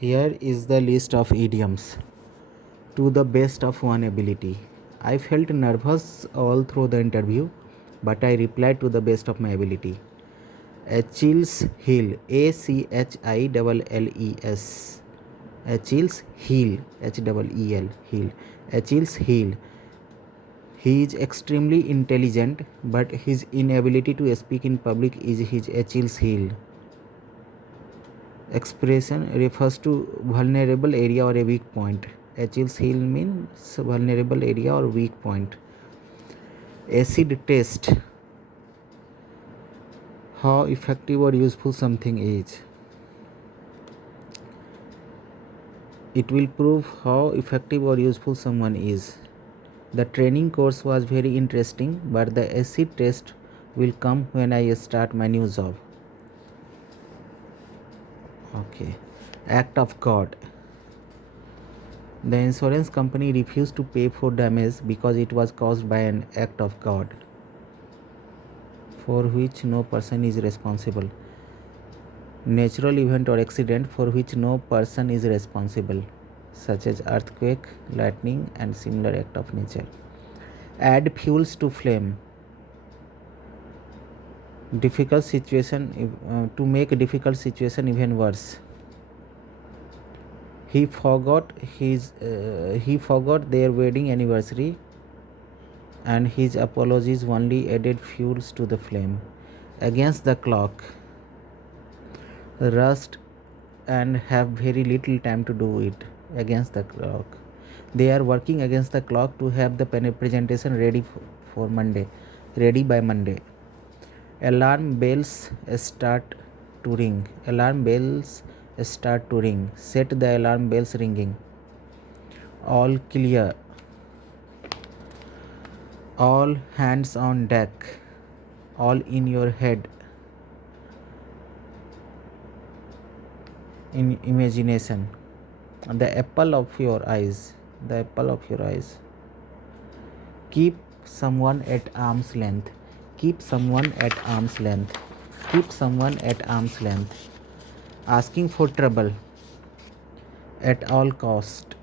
Here is the list of idioms. To the best of one ability. I felt nervous all through the interview, but I replied to the best of my ability. Achilles heel. Achilles. Achilles heel. Heel. Heel. Achilles heel. He is extremely intelligent, but his inability to speak in public is his Achilles heel. Expression refers to vulnerable area or a weak point. Achilles heel means vulnerable area or weak point. Acid test. How effective or useful something is. It will prove how effective or useful someone is. The training course was very interesting, but the acid test will come when I start my new job. Okay. Act of God. The insurance company refused to pay for damage because it was caused by an act of God, for which no person is responsible. Natural event or accident for which no person is responsible, such as earthquake, lightning, and similar act of nature. Add fuels to flame. Difficult situation to make a difficult situation even worse. He forgot their wedding anniversary, and his apologies only added fuels to the flame. Against the clock. Rust and have very little time to do it. Against the clock. They are working against the clock to have the presentation ready for Monday. Ready by Monday. Alarm bells start to ring. Alarm bells start to ring. Set the alarm bells ringing. All clear. All hands on deck. All in your head. In imagination. The apple of your eyes. The apple of your eyes. Keep someone at arm's length. Keep someone at arm's length. Keep someone at arm's length. Asking for trouble. At all cost.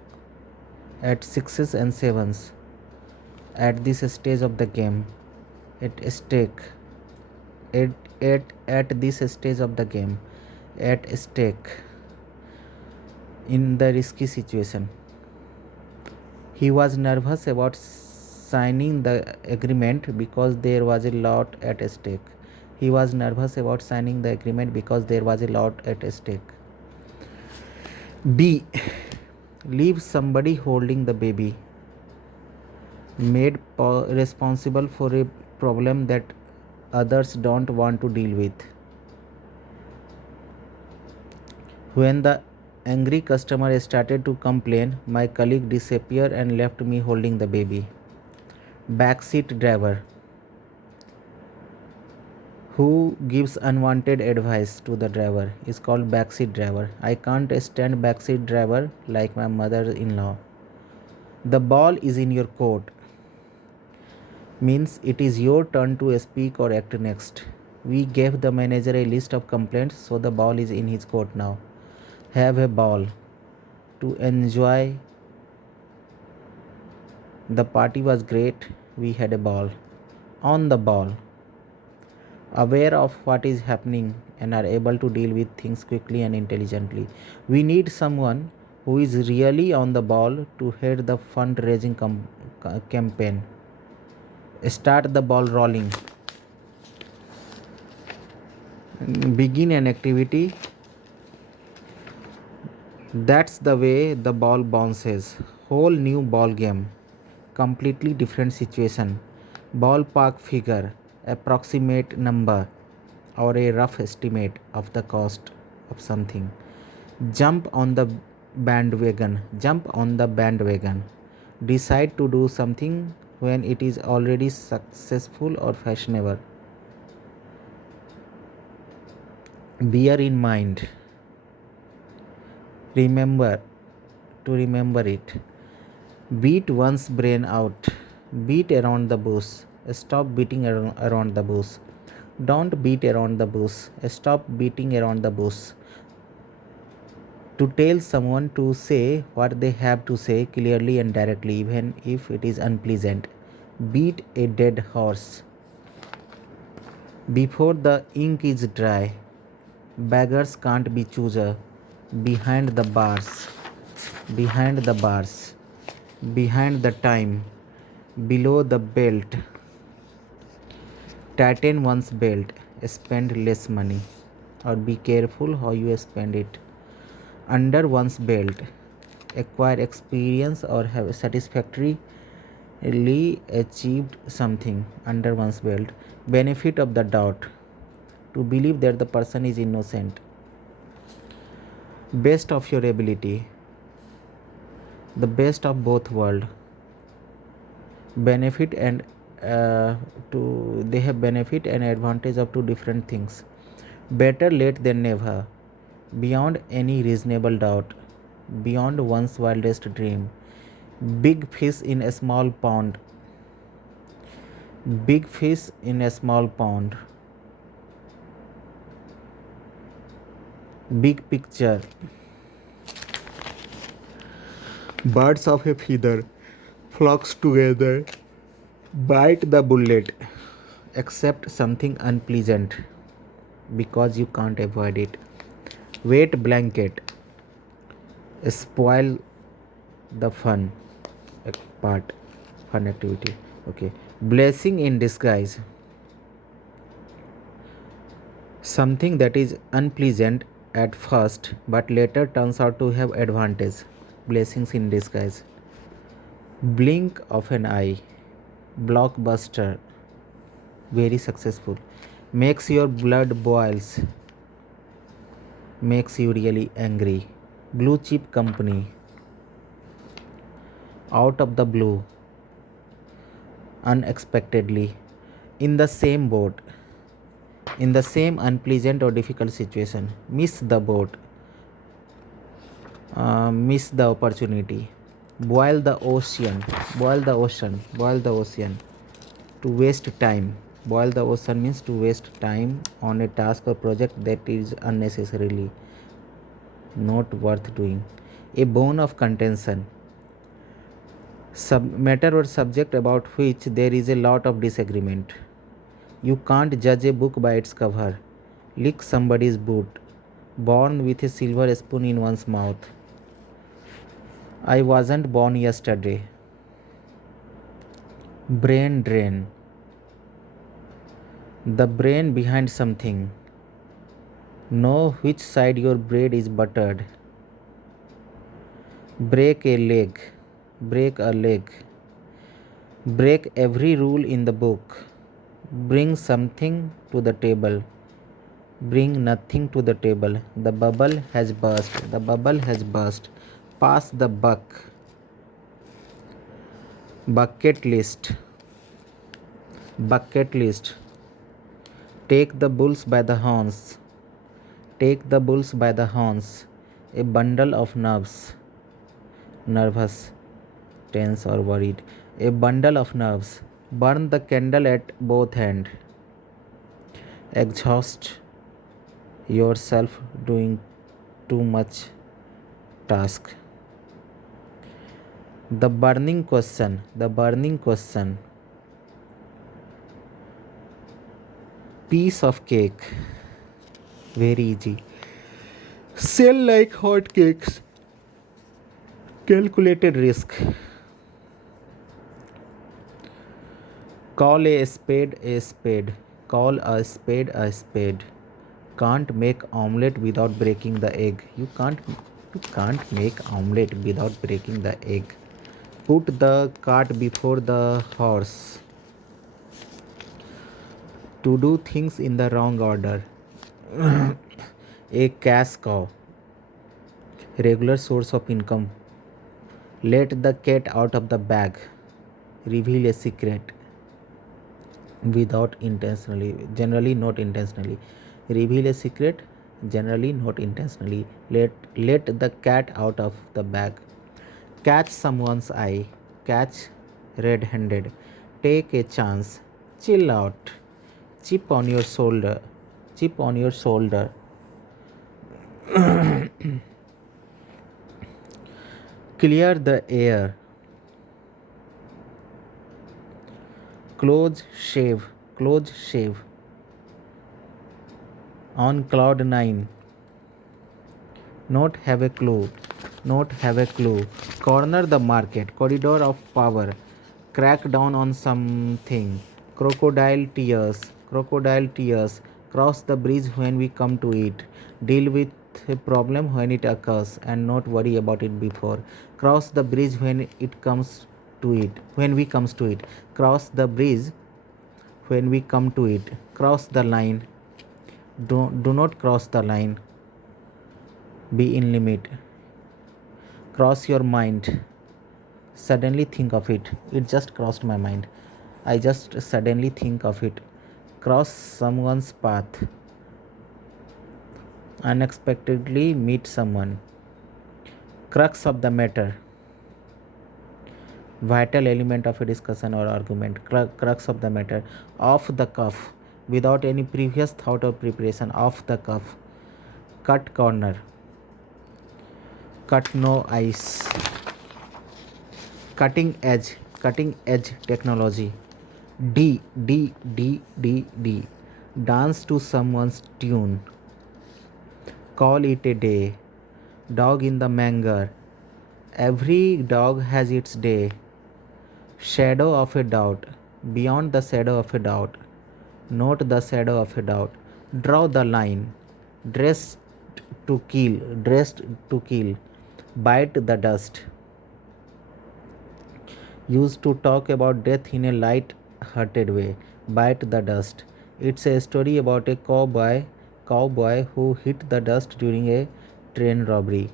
At sixes and sevens. At this stage of the game. At stake. At this stage of the game. At stake. In the risky situation. He was nervous about signing the agreement because there was a lot at stake. He was nervous about signing the agreement because there was a lot at stake. B. Leave somebody holding the baby. Made responsible for a problem that others don't want to deal with. When the angry customer started to complain, my colleague disappeared and left me holding the baby. Backseat driver. Who gives unwanted advice to the driver is called backseat driver. I can't stand backseat driver like my mother-in-law. The ball is in your court. Means it is your turn to speak or act next. We gave the manager a list of complaints, so the ball is in his court now. Have a ball. To enjoy. The party was great. We had a ball. On the ball. Aware of what is happening and are able to deal with things quickly and intelligently. We need someone who is really on the ball to head the fundraising campaign. Start the ball rolling. Begin an activity. That's the way the ball bounces. Whole new ball game. Completely different situation. Ballpark figure. Approximate number or a rough estimate of the cost of something. Jump on the bandwagon. Jump on the bandwagon. Decide to do something when it is already successful or fashionable. Bear in mind. Remember it. Beat one's brain out. Beat around the bush. Stop beating around the bush. Don't beat around the bush. Stop beating around the bush. To tell someone to say what they have to say clearly and directly, even if it is unpleasant. Beat a dead horse before the ink is dry. Beggars can't be chooser. Behind the bars, behind the bars, behind the time, below the belt. Tighten one's belt, spend less money, or be careful how you spend it. Under one's belt, acquire experience or have satisfactorily achieved something under one's belt. Benefit of the doubt, to believe that the person is innocent. Best of your ability, the best of both worlds. Benefit and they have benefit and advantage of two different things. Better late than never, beyond any reasonable doubt, beyond one's wildest dream. Big fish in a small pond, big fish in a small pond. Big picture, birds of a feather flocks together. Bite the bullet, accept something unpleasant because you can't avoid it. Wet blanket, spoil the fun part, fun activity. Okay. Blessing in disguise, something that is unpleasant at first but later turns out to have advantage. Blessings in disguise. Blink of an eye, blockbuster, very successful. Makes your blood boils, makes you really angry. Blue chip company, out of the blue, unexpectedly, in the same boat, in the same unpleasant or difficult situation. Miss the boat, miss the opportunity. Boil the ocean, boil the ocean, boil the ocean. To waste time. Boil the ocean means to waste time on a task or project that is unnecessarily not worth doing. A bone of contention, matter or subject about which there is a lot of disagreement. You can't judge a book by its cover. Lick somebody's boot. Born with a silver spoon in one's mouth. I wasn't born yesterday. Brain drain, the brain behind something. Know which side your bread is buttered. Break a leg, break a leg. Break every rule in the book. Bring something to the table. Bring nothing to the table. The bubble has burst. The bubble has burst. Pass the buck. Bucket list. Bucket list. Take the bulls by the horns. Take the bulls by the horns. A bundle of nerves. Nervous, tense or worried. A bundle of nerves. Burn the candle at both ends. Exhaust yourself doing too much task. The burning question. The burning question. Piece of cake. Very easy. Sell like hot cakes. Calculated risk. Call a spade a spade. Call a spade a spade. Can't make omelette without breaking the egg. You can't make omelette without breaking the egg. Put the cart before the horse. To do things in the wrong order. A cash cow. Regular source of income. Let the cat out of the bag. Reveal a secret. Without intentionally, generally not intentionally. Reveal a secret, generally not intentionally. Let the cat out of the bag. Catch someone's eye. Catch red-handed. Take a chance. Chill out. Chip on your shoulder. Chip on your shoulder. Clear the air. Close shave. Close shave. On cloud 9. Not have a clue. Not have a clue. Corner the market. Corridor of power. Crack down on something. Crocodile tears. Crocodile tears. Cross the bridge when we come to it. Deal with a problem when it occurs and not worry about it before. Cross the bridge when it comes to it. When we comes to it. Cross the bridge when we come to it. Cross the line. Do not cross the line. Be in limit. Cross your mind. Suddenly think of it. It just crossed my mind. I just suddenly think of it. Cross someone's path. Unexpectedly meet someone. Crux of the matter. Vital element of a discussion or argument. Crux of the matter. Off the cuff. Without any previous thought or preparation. Off the cuff. Cut corner. Cut no ice. Cutting edge. Cutting edge technology. D. D. D. D. D. Dance to someone's tune. Call it a day. Dog in the manger. Every dog has its day. Shadow of a doubt. Beyond the shadow of a doubt. Not the shadow of a doubt. Draw the line. Dressed to kill. Dressed to kill. Bite the dust. Used to talk about death in a light-hearted way. Bite the dust. It's a story about a cowboy who hit the dust during a train robbery.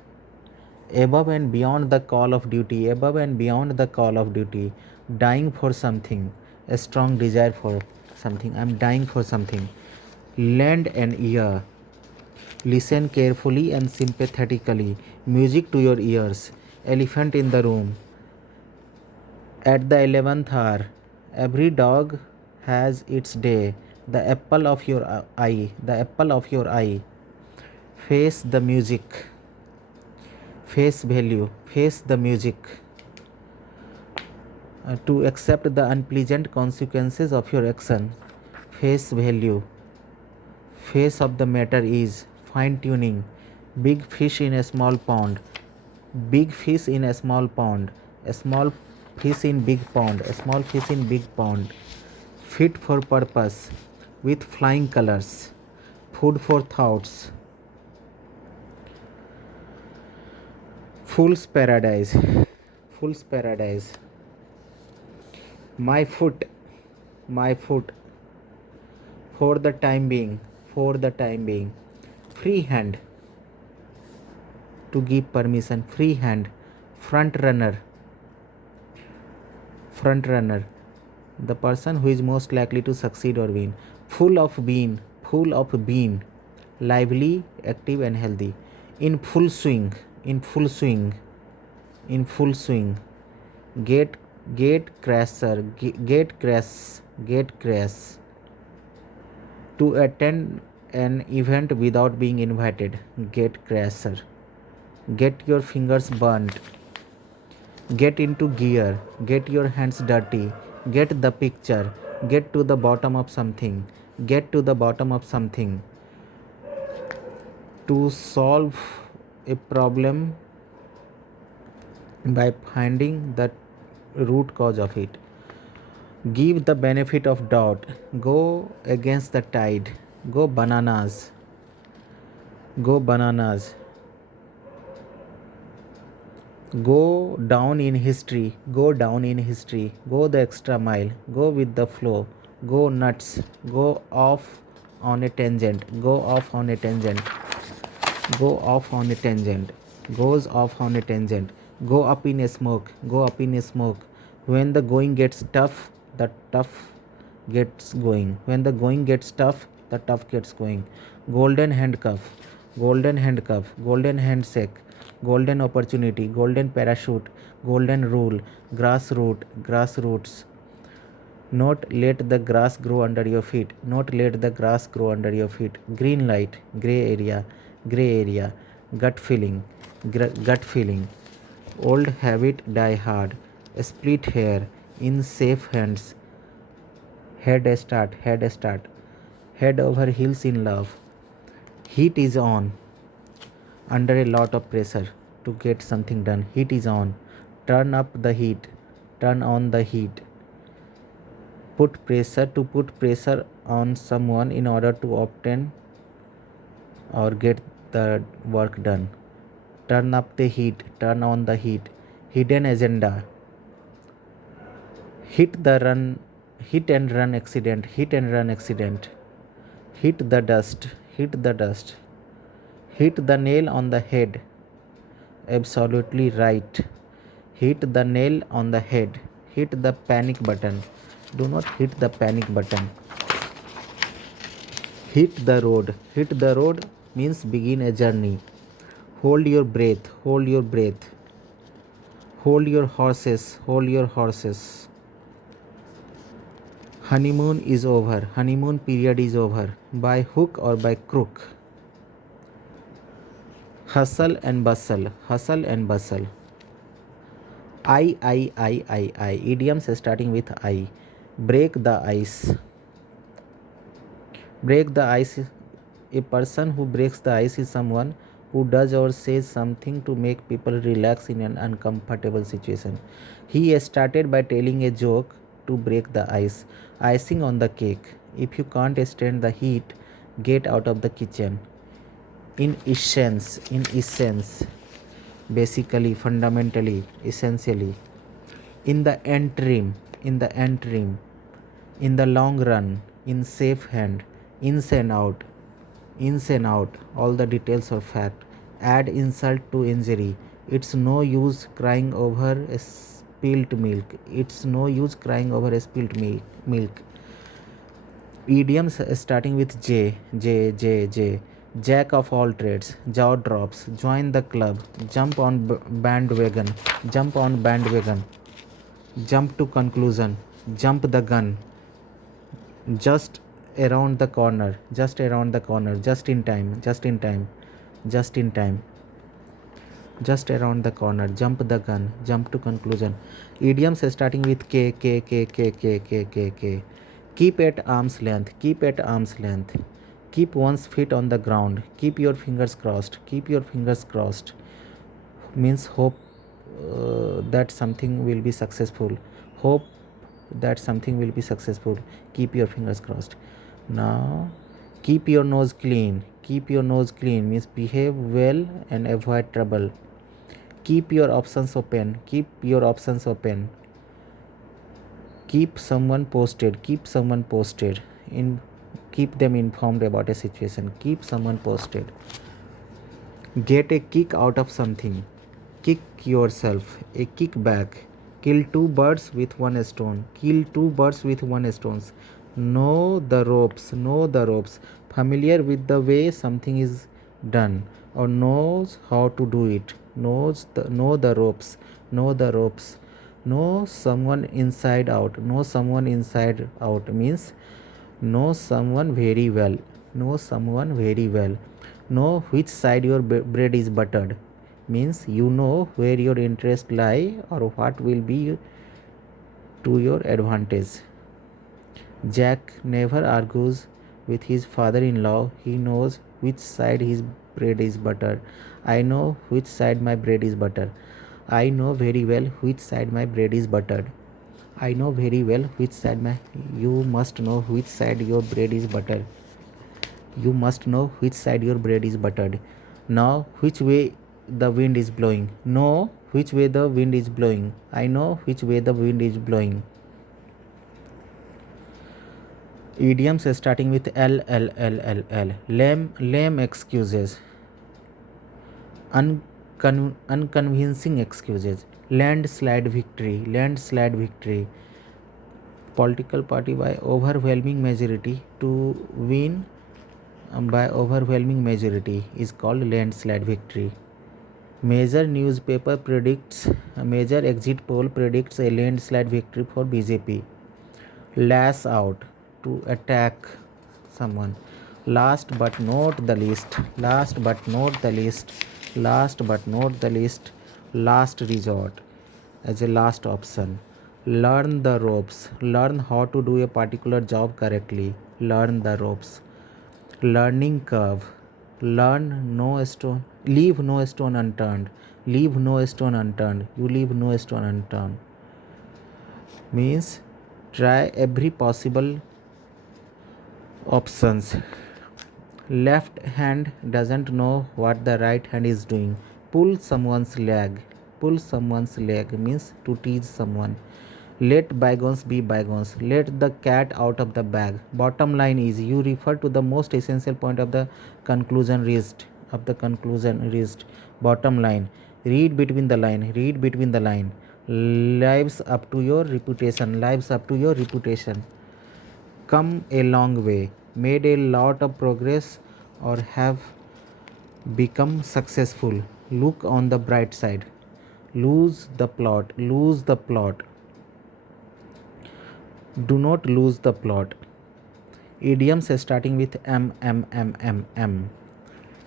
Above and beyond the call of duty, above and beyond the call of duty, dying for something, a strong desire for something. I'm dying for something. Lend an ear. Listen carefully and sympathetically. Music to your ears. Elephant in the room. At the 11th hour, every dog has its day. The apple of your eye. The apple of your eye. Face the music. Face value. Face the music. To accept the unpleasant consequences of your action. Face value. Face of the matter is fine tuning. Big fish in a small pond. Big fish in a small pond. A small fish in big pond. A small fish in big pond. Fit for purpose. With flying colors. Food for thoughts. Fool's paradise. Fool's paradise. My foot. My foot. For the time being. For the time being. Free hand. To give permission. Free hand. Front runner. Front runner. The person who is most likely to succeed or win. Full of bean. Full of bean. Lively, active and healthy. In full swing. In full swing. In full swing. Gate crasher. Gate crash. Gate crash. To attend an event without being invited. Gate crasher. Get your fingers burnt. Get into gear. Get your hands dirty. Get the picture. Get to the bottom of something. Get to the bottom of something. To solve a problem by finding the root cause of it. Give the benefit of doubt. Go against the tide. Go bananas. Go bananas. Go down in history. Go down in history. Go the extra mile. Go with the flow. Go nuts. Go off on a tangent. Go off on a tangent. Go off on a tangent. Goes off on a tangent. Go up in a smoke. Go up in a smoke. When the going gets tough, the tough gets going. When the going gets tough, the tough gets going. Golden handcuff. Golden handcuff. Golden handshake. Golden opportunity. Golden parachute. Golden rule. Grassroots. Not let the grass grow under your feet. Not let the grass grow under your feet. Green light. Gray area. Gray area. Gut feeling. Gut feeling. Old habit die hard. Split hair. In safe hands. Head start. Head over heels in love. Heat is on. Under a lot of pressure to get something done. Heat is on. Turn up the heat. Turn on the heat. Put pressure. To put pressure on someone in order to obtain or get the work done. Turn up the heat. Turn on the heat. Hidden agenda. Hit the run. Hit and run accident. Hit and run accident. Hit the dust. Hit the dust. Hit the nail on the head. Absolutely right. Hit the nail on the head. Hit the panic button. Do not hit the panic button. Hit the road. Hit the road means begin a journey. Hold your breath. Hold your breath. Hold your horses. Hold your horses. Honeymoon is over. Honeymoon period is over. By hook or by crook. Hustle and bustle. Hustle and bustle. I. Idioms starting with I. Break the ice. Break the ice. A person who breaks the ice is someone who does or says something to make people relax in an uncomfortable situation. He started by telling a joke to break the ice. Icing on the cake. If you can't stand the heat, get out of the kitchen. In essence, basically, fundamentally, essentially. In the interim, in the long run, in safe hand, ins and out, all the details are fact. Add insult to injury. It's no use crying over a spilt milk. It's no use crying over a spilt milk. Idioms starting with J. Jack of all trades. Jaw drops. Join the club. Jump on bandwagon. Jump on bandwagon. Jump to conclusion. Jump the gun. Just around the corner. Just around the corner. Just in time. Just in time. Just in time. Just around the corner. Jump the gun. Jump to conclusion. Idioms starting with K. Keep at arm's length. Keep at arm's length. Keep one's feet on the ground. Keep your fingers crossed. Keep your fingers crossed means hope that something will be successful. Hope that something will be successful. Keep your fingers crossed. Now, keep your nose clean. Keep your nose clean means behave well and avoid trouble. Keep your options open. Keep your options open. Keep someone posted. Keep someone posted. Keep them informed about a situation. Keep someone posted. Get a kick out of something. Kick yourself. A kickback. Kill two birds with one stone. Kill two birds with one stone. Know the ropes. Know the ropes. Familiar with the way something is done or knows how to do it. Know the ropes. Know the ropes. Know someone inside out. Know someone inside out means know someone very well. Know someone very well. Know which side your bread is buttered means you know where your interests lie or what will be to your advantage. Jack never argues with his father-in-law. He knows which side his bread is buttered. I know which side my bread is buttered. I know very well which side my bread is buttered. I know very well which side my. You must know which side your bread is buttered. You must know which side your bread is buttered. Now, which way the wind is blowing. Know which way the wind is blowing. I know which way the wind is blowing. Idioms starting with L. Lame excuses. Unconvincing excuses. Landslide victory. Political party by overwhelming majority to win by overwhelming majority is called landslide victory. Major exit poll predicts a landslide victory for BJP. Lash out, to attack someone. Last but not the least, last resort, as a last option. Learn the ropes. Learn how to do a particular job correctly. Learn the ropes. Learning curve. Learn no stone. Leave no stone unturned. Leave no stone unturned. You leave no stone unturned. Means try every possible options. Left hand doesn't know what the right hand is doing. Pull someone's leg. Pull someone's leg means to tease someone. Let bygones be bygones. Let the cat out of the bag. Bottom line is you refer to the most essential point of the conclusion reached. Bottom line. Read between the line. Read between the line. Lives up to your reputation. Lives up to your reputation. Come a long way. Made a lot of progress or have become successful. Look on the bright side. Lose the plot. Lose the plot. Do not lose the plot. Idioms starting with M.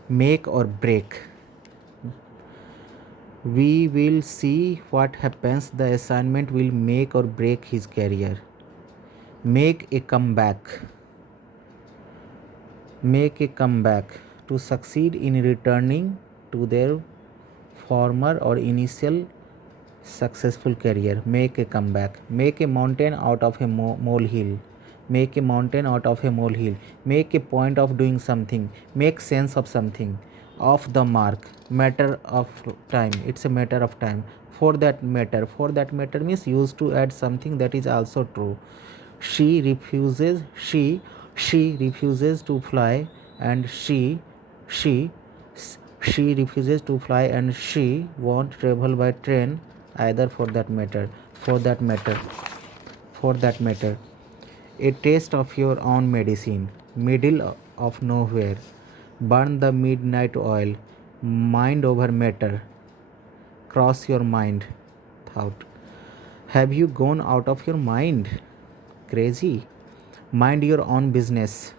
Make or break. We will see what happens. The assignment will make or break his career. Make a comeback. Make a comeback. To succeed in returning to their former or initial successful career. Make a comeback. Make a mountain out of a molehill. Make a mountain out of a molehill. Make a point of doing something. Make sense of something. Off the mark. Matter of time. It's a matter of time. For that matter. For that matter means used to add something that is also true. She refuses. She refuses to fly, and she she refuses to fly, and she won't travel by train either. For that matter, a taste of your own medicine. Middle of nowhere. Burn the midnight oil. Mind over matter. Cross your mind thought. Have you gone out of your mind? Crazy. Mind your own business.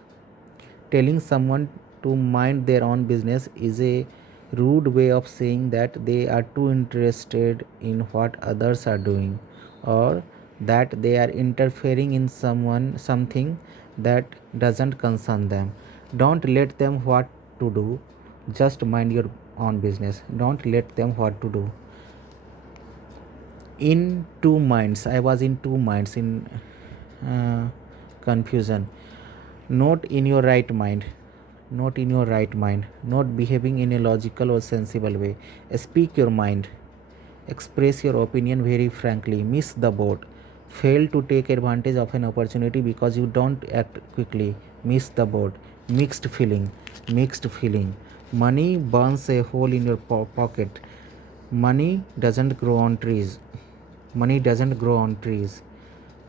Telling someone to mind their own business is a rude way of saying that they are too interested in what others are doing, or that they are interfering in something that doesn't concern them. Don't let them what to do. Just mind your own business. Don't let them what to do. In two minds. I was in two minds in uh, confusion. Not in your right mind. Not in your right mind. Not behaving in a logical or sensible way. Speak your mind. Express your opinion very frankly. Miss the boat. Fail to take advantage of an opportunity because you don't act quickly. Miss the boat. Mixed feeling. Mixed feeling. Money burns a hole in your pocket. Money doesn't grow on trees. Money doesn't grow on trees.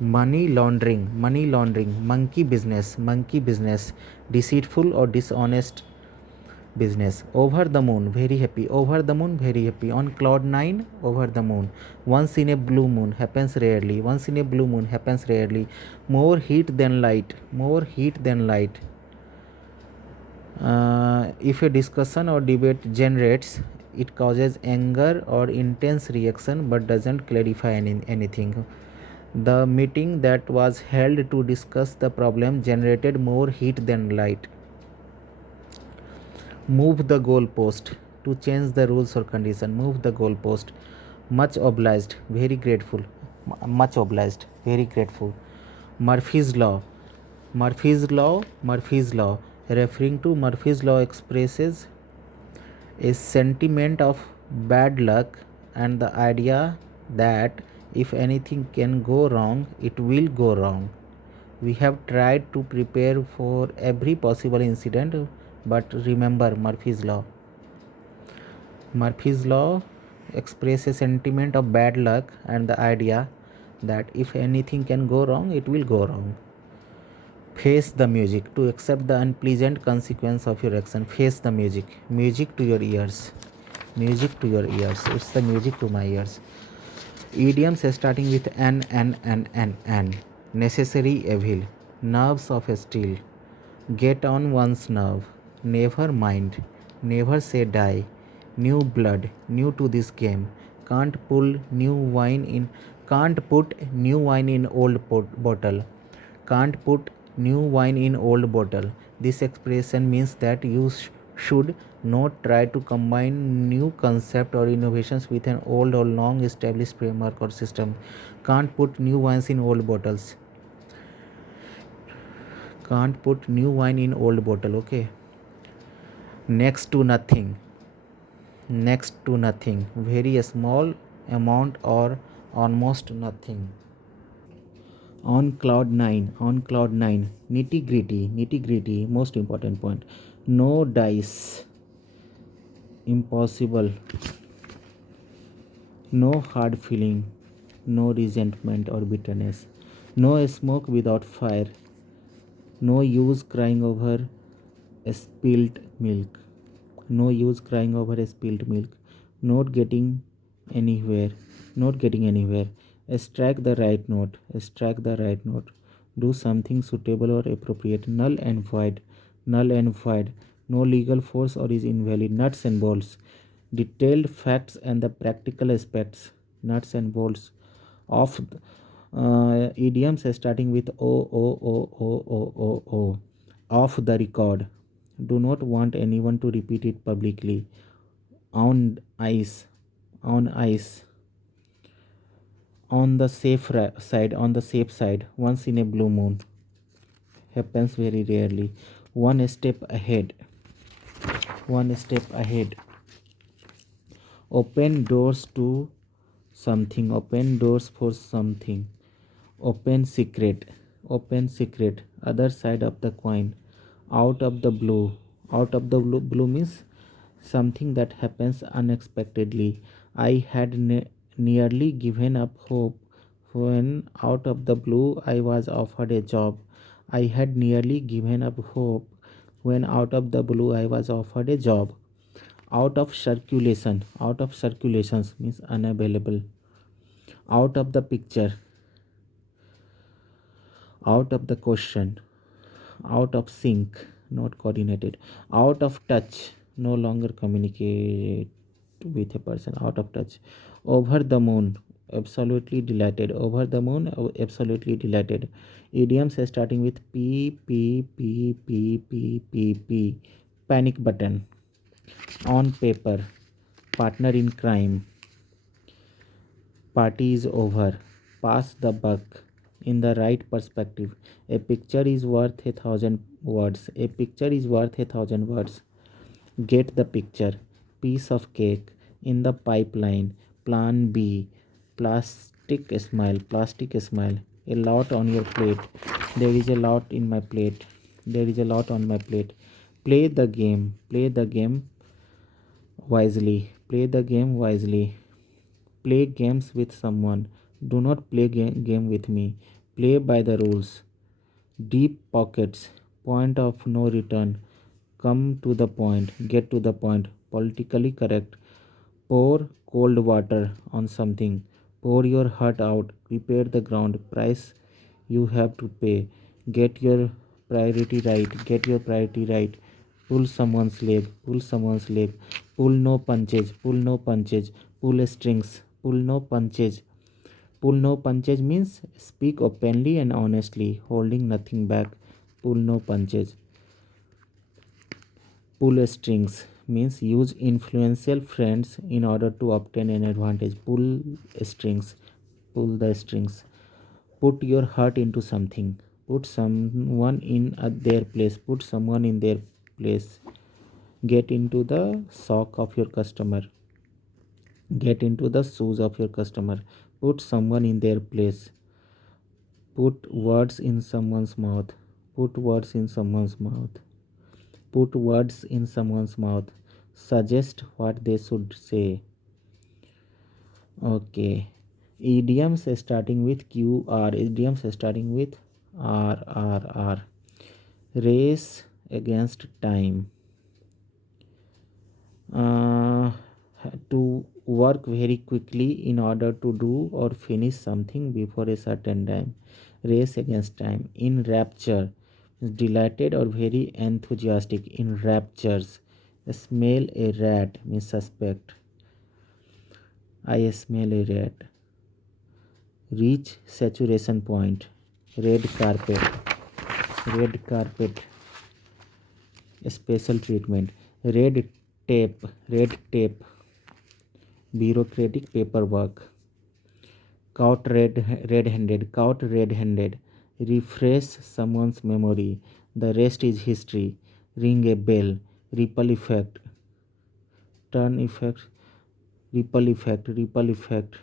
Money laundering. Money laundering. Monkey business. Deceitful or dishonest business. Over the moon, very happy. Over the moon, very happy. On cloud 9, over the moon. Once in a blue moon, happens rarely. Once in a blue moon, happens rarely. More heat than light. More heat than light. If a discussion or debate generates, it causes anger or intense reaction but doesn't clarify anything. The meeting that was held to discuss the problem generated more heat than light. Move the goalpost. To change the rules or condition. Move the goalpost. Much obliged. Very grateful. Much obliged. Very grateful. Murphy's law. Murphy's law. Referring to Murphy's law expresses a sentiment of bad luck and the idea that if anything can go wrong, it will go wrong. We have tried to prepare for every possible incident, but remember Murphy's law. Murphy's law expresses a sentiment of bad luck and the idea that if anything can go wrong, it will go wrong. Face the music. To accept the unpleasant consequence of your action. Face the music. Music to your ears. Music to your ears. It's the music to my ears. Idioms starting with N. Necessary evil. Nerves of steel. Get on one's nerve. Never mind. Never say die. New blood. New to this game. Can't put new wine in old bottle. Can't put new wine in old bottle. This expression means that you should not try to combine new concept or innovations with an old or long established framework or system. Can't put new wines in old bottles. Can't put new wine in old bottle. Okay. Next to nothing. Next to nothing. Very small amount or almost nothing. On cloud 9. On cloud 9. Nitty gritty. Nitty gritty. Most important point. No dice. Impossible. No hard feeling. No resentment or bitterness. No smoke without fire. No use crying over spilled milk. No use crying over spilled milk. Not getting anywhere. Not getting anywhere. Strike the right note. Strike the right note. Do something suitable or appropriate. Null and void. Null and void. No legal force or is invalid. Nuts and bolts. Detailed facts and the practical aspects. Nuts and bolts of idioms starting with o off the record. Do not want anyone to repeat it publicly. On ice. On ice. On the side. On the safe side. Once in a blue moon. Happens very rarely. One step ahead. One step ahead. Open doors to something. Open doors for something. Open secret. Open secret. Other side of the coin. Out of the blue. Out of the blue means something that happens unexpectedly. I had nearly given up hope when out of the blue I was offered a job. I had nearly given up hope when out of the blue I was offered a job. Out of circulation. Out of circulations means unavailable. Out of the picture. Out of the question. Out of sync, not coordinated. Out of touch, no longer communicate with a person. Out of touch. Over the moon, absolutely delighted. Over the moon, absolutely delighted. Idioms starting with p. Panic button. On paper. Partner in crime. Party is over. Pass the buck. In the right perspective. A picture is worth 1,000 words. A picture is worth 1,000 words. Get the picture. Piece of cake. In the pipeline. Plan B. Plastic smile. Plastic smile. A lot on your plate. There is a lot in my plate. There is a lot on my plate. Play the game. Play the game wisely. Play the game wisely. Play games with someone. Do not play game with me. Play by the rules. Deep pockets. Point of no return. Come to the point. Get to the point. Politically correct. Pour cold water on something. Pour your heart out. Prepare the ground. Price you have to pay. Get your priority right. Get your priority right. Pull someone's leg. Pull someone's leg. Pull no punches. Pull no punches. Pull strings. Pull no punches. Pull no punches means speak openly and honestly, holding nothing back. Pull no punches. Pull strings means use influential friends in order to obtain an advantage. Pull strings. Pull the strings. Put your heart into something. Put someone in their place. Put someone in their place. Get into the sock of your customer. Get into the shoes of your customer. Put someone in their place. Put words in someone's mouth. Put words in someone's mouth. Put words in someone's mouth. Suggest what they should say. Okay. Idioms starting with QR. Idioms starting with R. Race against time. Uh, to work very quickly in order to do or finish something before a certain time. Race against time. In rapture, delighted or very enthusiastic. In raptures. Smell a rat means suspect. I smell a rat. Reach saturation point. Red carpet. Red carpet. Special treatment. Red tape. Red tape. Bureaucratic paperwork. Red-handed. Caught red-handed. Refresh someone's memory. The rest is history. Ring a bell. Ripple effect. Turn effect. Ripple effect. Ripple effect.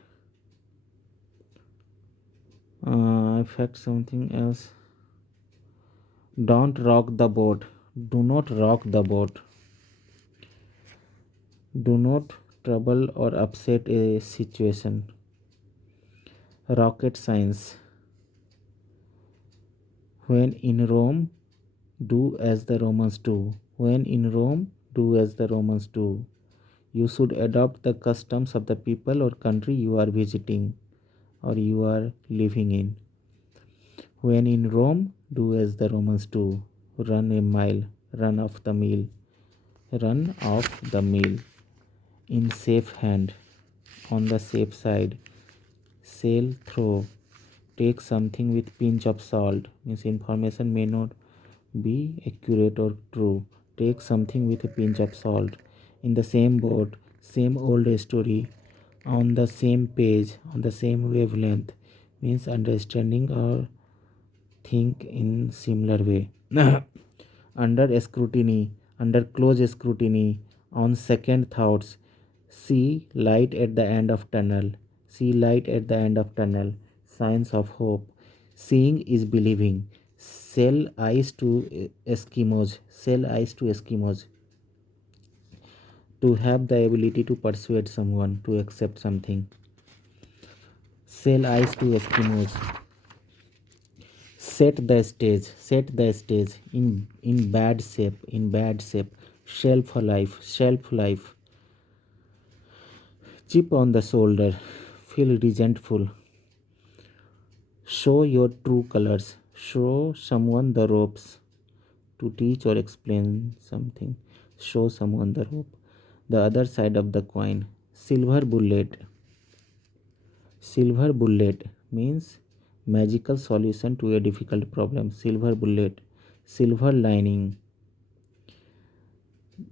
Affect something else. Don't rock the boat. Do not rock the boat. Do not trouble or upset a situation. Rocket science. When in Rome, do as the Romans do. When in Rome, do as the Romans do. You should adopt the customs of the people or country you are visiting or you are living in. When in Rome, do as the Romans do. Run a mile. Run off the meal. Run off the meal. In safe hand. On the safe side. Sail through. Take something with pinch of salt. Means information may not be accurate or true. Take something with a pinch of salt. In the same boat. Same old story. On the same page. On the same wavelength. Means understanding or think in similar way. Under scrutiny. Under close scrutiny. On second thoughts. See light at the end of tunnel. See light at the end of tunnel. Signs of hope. Seeing is believing. Sell ice to Eskimos. Sell ice to Eskimos. To have the ability to persuade someone to accept something. Sell ice to Eskimos. Set the stage. Set the stage. In bad shape. In bad shape. Shelf life. Shelf life. Chip on the shoulder. Feel resentful. Show your true colors. Show someone the ropes. To teach or explain something. Show someone the rope. The other side of the coin. Silver bullet. Silver bullet means magical solution to a difficult problem. Silver bullet. Silver lining.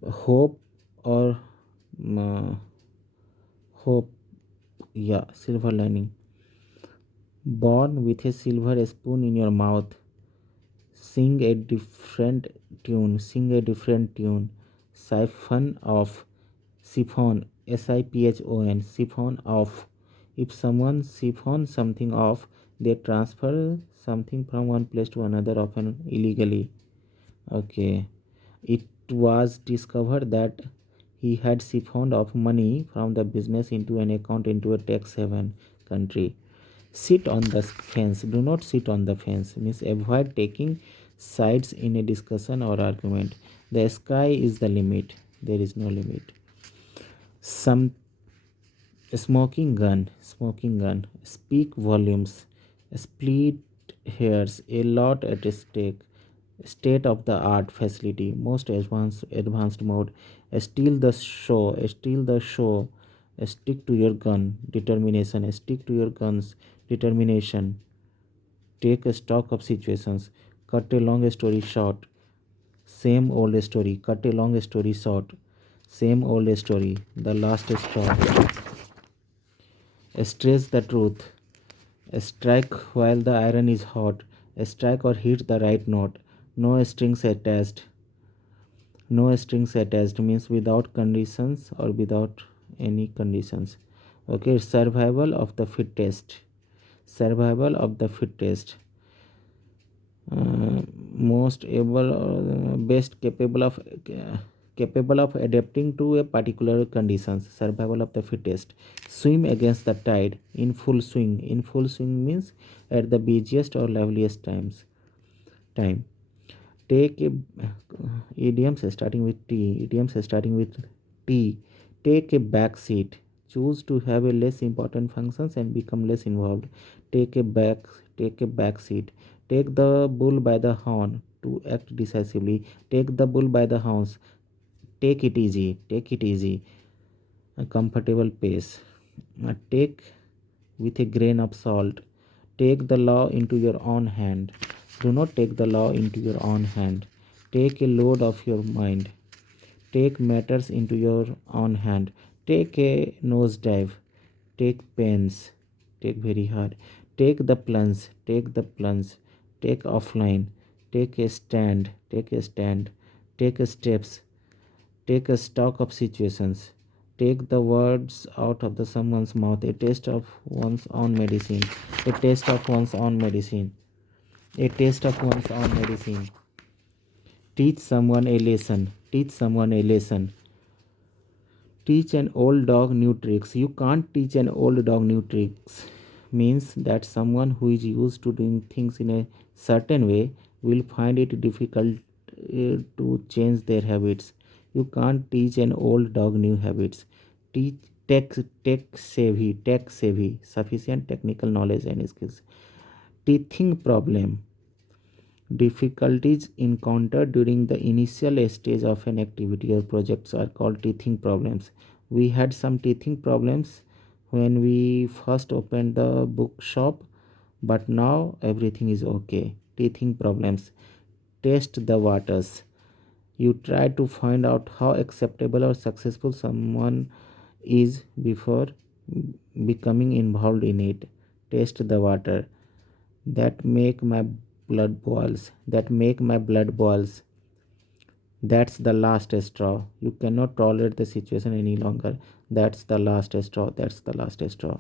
Hope or hope. Yeah, silver lining. Born with a silver spoon in your mouth. Sing a different tune. Sing a different tune. Siphon off. Siphon. Siphon. Siphon off. If someone siphons something off, they transfer something from one place to another, often illegally. Okay. It was discovered that he had siphoned off money from the business into an account into a tax haven country. Sit on the fence. Do not sit on the fence. Means avoid taking sides in a discussion or argument. The sky is the limit. There is no limit. Some smoking gun. Smoking gun. Speak volumes. Split hairs. A lot at stake. State of the art facility. Most advanced mode. Steal the show. Steal the show. Stick to your gun. Determination. Stick to your guns. Determination. Take a stock of situations. Cut a long story short. Same old story. Cut a long story short. Same old story. The last straw. Stress the truth. Strike while the iron is hot. Strike or hit the right note. No strings attached. No strings attached means without conditions or without any conditions. Okay, survival of the fittest. Survival of the fittest. Most able or best capable of adapting to a particular conditions. Survival of the fittest. Swim against the tide. In full swing. In full swing means at the busiest or liveliest time. Take a idioms starting with T. Idioms starting with T. Take a back seat. Choose to have a less important functions and become less involved. Take a back. Take a back seat. Take the bull by the horn to act decisively. Take the bull by the horns. Take it easy. Take it easy. A comfortable pace. Take with a grain of salt. Take the law into your own hand. Do not take the law into your own hand. Take a load off your mind. Take matters into your own hand. Take a nosedive. Take pains. Take very hard. Take the plunge. Take the plunge. Take offline. Take a stand. Take a stand. Take a steps. Take a stock of situations. Take the words out of the someone's mouth. A taste of one's own medicine. A taste of one's own medicine. A taste of one's own medicine. Teach someone a lesson. Teach someone a lesson. Teach an old dog new tricks. You can't teach an old dog new tricks. Means that someone who is used to doing things in a certain way will find it difficult to change their habits. You can't teach an old dog new habits. Teach tech savvy, sufficient technical knowledge and skills. Teething problem. Difficulties encountered during the initial stage of an activity or projects are called teething problems. We had some teething problems when we first opened the bookshop, but now everything is okay. Teething problems. Test the waters. You try to find out how acceptable or successful someone is before becoming involved in it. Test the water. That make my blood boils. That make my blood boils. That's the last straw. You cannot tolerate the situation any longer. That's the last straw. That's the last straw.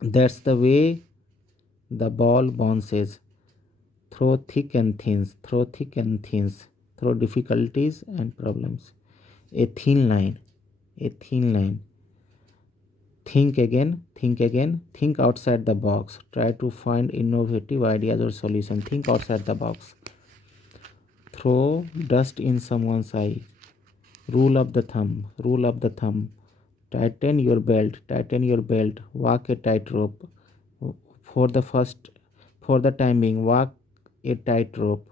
That's the way the ball bounces through thick and thins, through thick and thins, through difficulties and problems. A thin line, a thin line. Think again, think again, think outside the box. Try to find innovative ideas or solutions. Think outside the box. Throw dust in someone's eye. Rule of the thumb, rule of the thumb. Tighten your belt, tighten your belt. Walk a tightrope. For the first, for the time being, walk a tightrope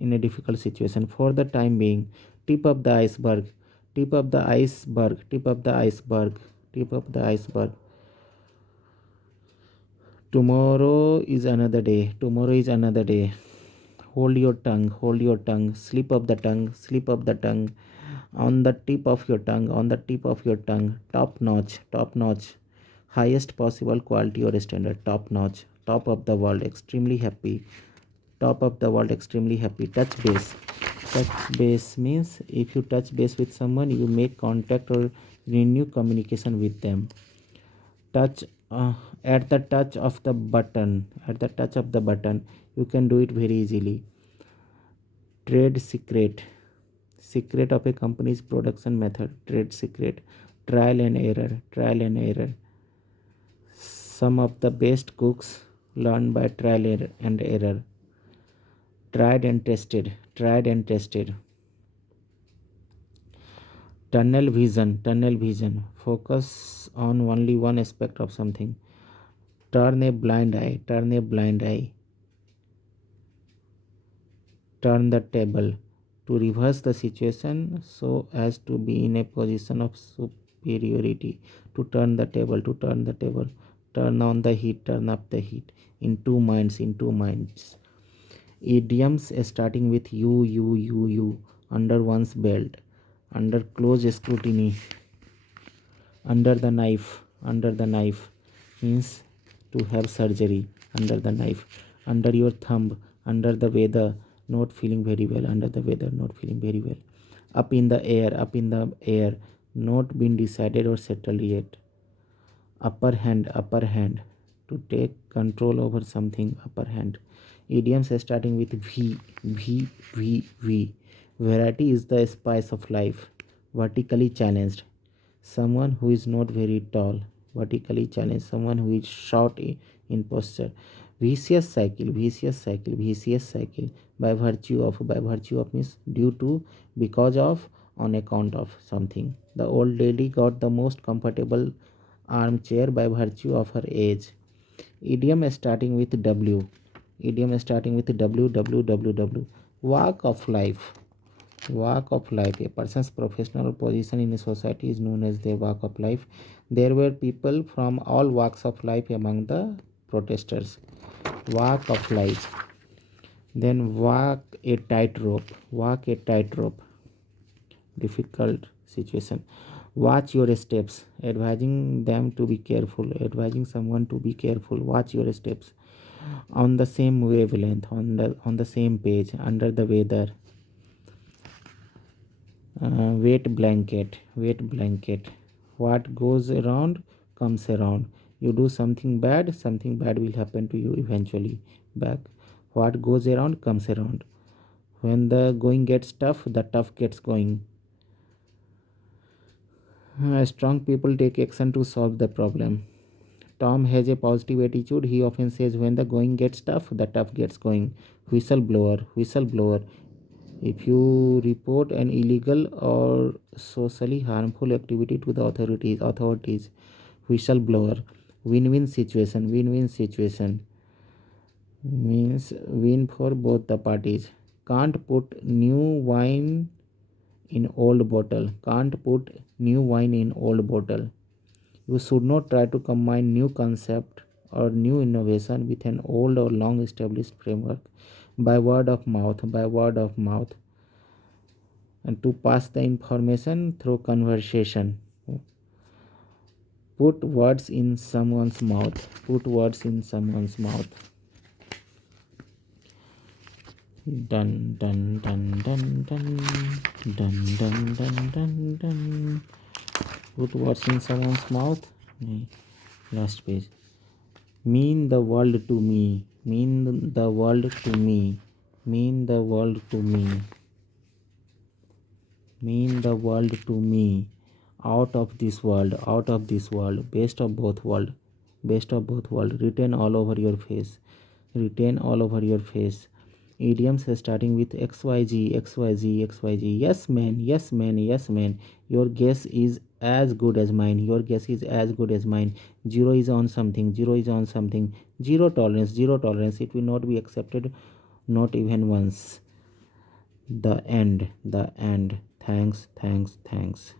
in a difficult situation. For the time being, tip up the iceberg, tip up the iceberg, tip up the iceberg, tip up the iceberg. Tomorrow is another day, tomorrow is another day. Hold your tongue, hold your tongue. Slip up the tongue, slip up the tongue. On the tip of your tongue, on the tip of your tongue. Top notch, top notch. Highest possible quality or standard. Top notch, top of the world, extremely happy. Top of the world, extremely happy. Touch base. Touch base means if you touch base with someone, you make contact or renew communication with them. Touch at the touch of the button, at the touch of the button, you can do it very easily. Trade secret. Secret of a company's production method. Trade secret. Trial and error, trial and error. Some of the best cooks learn by trial and error. Tried and tested, tried and tested. Tunnel vision, tunnel vision. Focus on only one aspect of something. Turn a blind eye, turn a blind eye. Turn the table. To reverse the situation so as to be in a position of superiority. To turn the table, to turn the table. Turn on the heat, turn up the heat. In two minds, in two minds. Idioms starting with you, under one's belt, under close scrutiny, under the knife means to have surgery, under the knife, under your thumb, under the weather, not feeling very well, under the weather, not feeling very well, up in the air, up in the air, not been decided or settled yet, upper hand, to take control over something, upper hand. Idioms starting with v. Variety is the spice of life. Vertically challenged, someone who is not very tall. Vertically challenged, someone who is short in posture. Vicious cycle, vicious cycle, vicious cycle. By virtue of means due to, because of, on account of something. The old lady got the most comfortable armchair by virtue of her age. Idiom starting with W. Idiom starting with W. Walk of life. Walk of life. A person's professional position in a society is known as the walk of life. There were people from all walks of life among the protesters. Walk of life. Then walk a tightrope. Walk a tightrope. Difficult situation. Watch your steps. Advising them to be careful. Advising someone to be careful. Watch your steps. On the same wavelength. On the same page. Under the weather. Weight blanket. Weight blanket. What goes around comes around. You do something bad will happen to you eventually back. What goes around comes around. When the going gets tough, the tough gets going. Strong people take action to solve the problem. Tom has a positive attitude. He often says, when the going gets tough, the tough gets going. Whistleblower. Whistleblower. If you report an illegal or socially harmful activity to the authorities. Whistleblower. Win-win situation. Win-win situation means win for both the parties. Can't put new wine in old bottle. Can't put new wine in old bottle. You should not try to combine new concept or new innovation with an old or long established framework. By word of mouth. By word of mouth. And to pass the information through conversation. Put words in someone's mouth. Put words in someone's mouth. Dun dun dun dun dun dun dun dun dun dun. Put words in someone's mouth. Last page. Mean the world to me. Mean the world to me. Mean the world to me. Mean the world to me. Out of this world. Out of this world. Best of both world. Best of both world. Written all over your face. Written all over your face. Idioms starting with XYZ, XYZ, XYZ. Yes, man, yes, man, yes, man. Your guess is as good as mine. Your guess is as good as mine. Zero is on something. Zero is on something. Zero tolerance. Zero tolerance. It will not be accepted, not even once. The end. The end. Thanks, thanks, thanks.